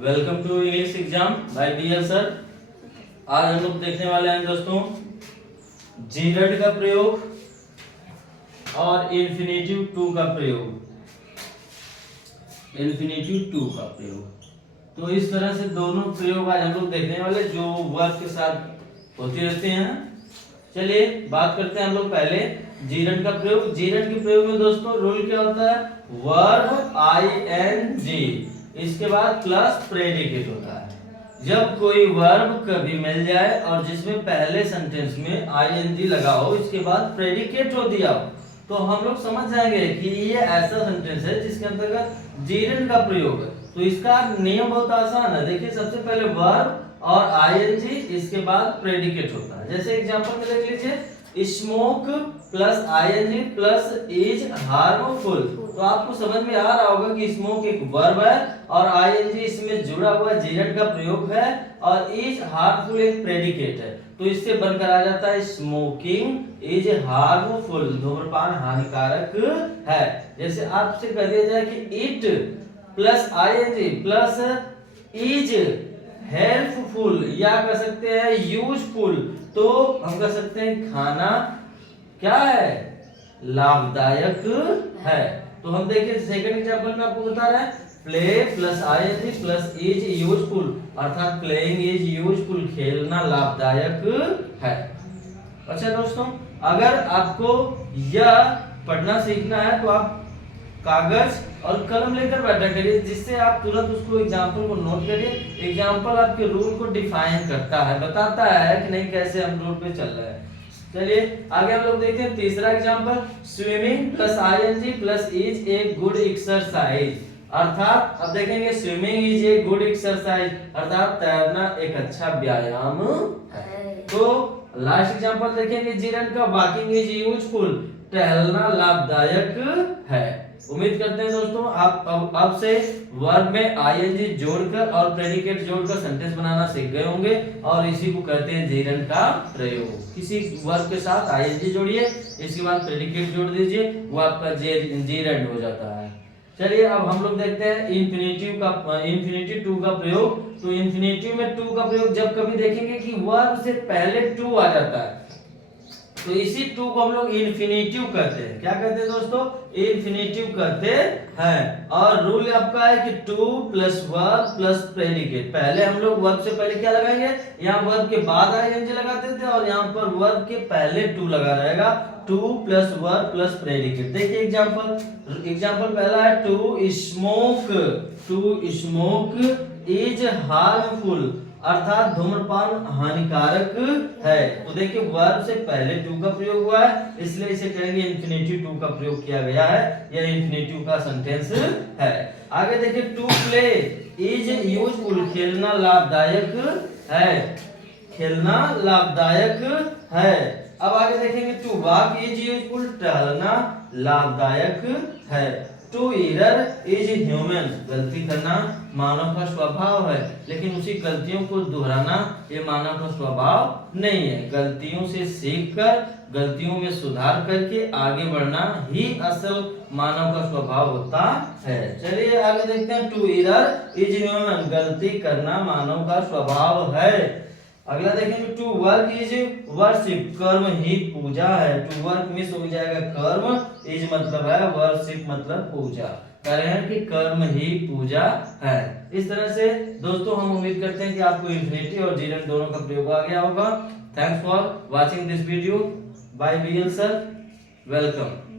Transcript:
Welcome to English exam by BL sir. आज हम लोग देखने वाले हैं दोस्तों जीरेड का प्रयोग और इन्फिनेटिव टू का प्रयोग। तो इस तरह से दोनों प्रयोग आज हम लोग देखने वाले जो वर्ब के साथ होते रहते हैं। चलिए बात करते हैं हम लोग पहले जीरेड का प्रयोग। जीरेड के प्रयोग में दोस्तों रूल क्या होता है, वर्ब आईएनजी इसके बाद प्लस प्रेडिकेट होता है। जब कोई वर्ब कभी मिल जाए और जिसमें पहले सेंटेंस में आईएनजी लगा हो, इसके बाद प्रेडिकेट हो दिया हो, तो हम लोग समझ जाएंगे कि ये ऐसा सेंटेंस है जिसके अंतर्गत जीरेड का प्रयोग है। तो इसका नियम बहुत आसान है। देखिए सबसे पहले वर्ब और आईएनजी इसके बाद प्रेडिकेट होता है। जैसे एग्जांपल में देख लीजिए, smoke plus ING plus is harmful. तो आपको समझ में आ रहा होगा कि स्मोक एक वर्ब है और आईएनजी इसमें जुड़ा हुआ जीरेड का प्रयोग है और इज हार्मफुल एक प्रेडिकेट है। तो इससे बनकर आ जाता है स्मोकिंग इज हार्मफुल, धूम्रपान हानिकारक है। जैसे आपसे कह दिया जाए कि it plus ING plus is helpful या कह सकते हैं यूजफुल, तो हम कह सकते हैं खाना क्या है, लाभदायक है। तो हम देखिए सेकंड एग्जांपल में आपको बता रहा है play plus ING plus is useful, अर्थात प्लेइंग इज यूजफुल, खेलना लाभदायक है। अच्छा दोस्तों, अगर आपको यह पढ़ना सीखना है तो आप कागज और कलम लेकर बैठा करिए, जिससे आप तुरंत उसको एग्जाम्पल को नोट करिए। एग्जाम्पल आपके रूल को डिफाइन करता है, बताता है कि नहीं कैसे हम रूल पे चल रहे हैं। चलिए आगे हम लोग देखते हैं तीसरा example, swimming plus ING plus is a good exercise. अर्थात अब देखेंगे swimming is a good exercise, अर्थात तैरना एक अच्छा व्यायाम है। तो लास्ट एग्जाम्पल देखेंगे जीरेड का, वॉकिंग इज यूजफुल, टहलना लाभदायक है। उम्मीद करते हैं दोस्तों आप अब से वर्ब में आईएनजी जोड़कर और प्रेडिकेट जोड़कर सेंटेंस बनाना सीख गए होंगे और इसी को कहते हैं जीरेड का प्रयोग। किसी वर्ब के साथ आईएनजी जोड़िए, इसके बाद प्रेडिकेट जोड़ दीजिए, वो आपका जीरेड हो जाता है। चलिए अब हम लोग देखते हैं इन्फिनेटिव टू का प्रयोग। तो इन्फिनेटिव में टू का प्रयोग जब कभी देखेंगे कि वर्ब से पहले टू आ जाता है, तो इसी टू को हम लोग इन्फिनेटिव कहते हैं। क्या कहते हैं दोस्तों, इन्फिनेटिव कहते हैं। और रूल आपका है कि two plus verb plus predicate. पहले हम लोग वर्ब से पहले क्या लगाएंगे, यहाँ वर्ब के बाद आईएनजी लगाते थे और यहाँ पर वर्ब के पहले टू लगा रहेगा, two plus verb plus predicate. देखिए एग्जाम्पल पहला है टू स्मोक इज हार्मफुल, अर्थात धूम्रपान हानिकारक है। तो देखिए वर्ब से पहले टू का प्रयोग हुआ है, इसलिए इसे कहेंगे इन्फिनेटिव टू का प्रयोग किया गया है, यह इन्फिनेटिव का सेंटेंस है। आगे देखिए टू प्ले इज यूजफुल, खेलना लाभदायक है, खेलना लाभदायक है। अब आगे देखेंगे टू वॉक इज यूजफुल, टहलना लाभदायक है। टू एरर इज ह्यूमन, गलती करना मानव का स्वभाव है, लेकिन उसी गलतियों को दोहराना ये मानव का स्वभाव नहीं है। गलतियों से सीखकर गलतियों में सुधार करके आगे बढ़ना ही असल मानव का स्वभाव होता है। चलिए आगे देखते हैं टू एरर इज ह्यूमन, गलती करना मानव का स्वभाव है। अगला देखेंगे टू वर्क इज वर्शिप, कर्म ही पूजा है। टू वर्क मिस हो जाएगा, कर्म इज मतलब है, वर्शिप मतलब पूजा, कह रहे हैं कि कर्म ही पूजा है। इस तरह से दोस्तों हम उम्मीद करते हैं कि आपको इन्फिनेटिव और जीरेड दोनों का प्रयोग आ गया होगा। Thanks for watching this video by BL sir, welcome.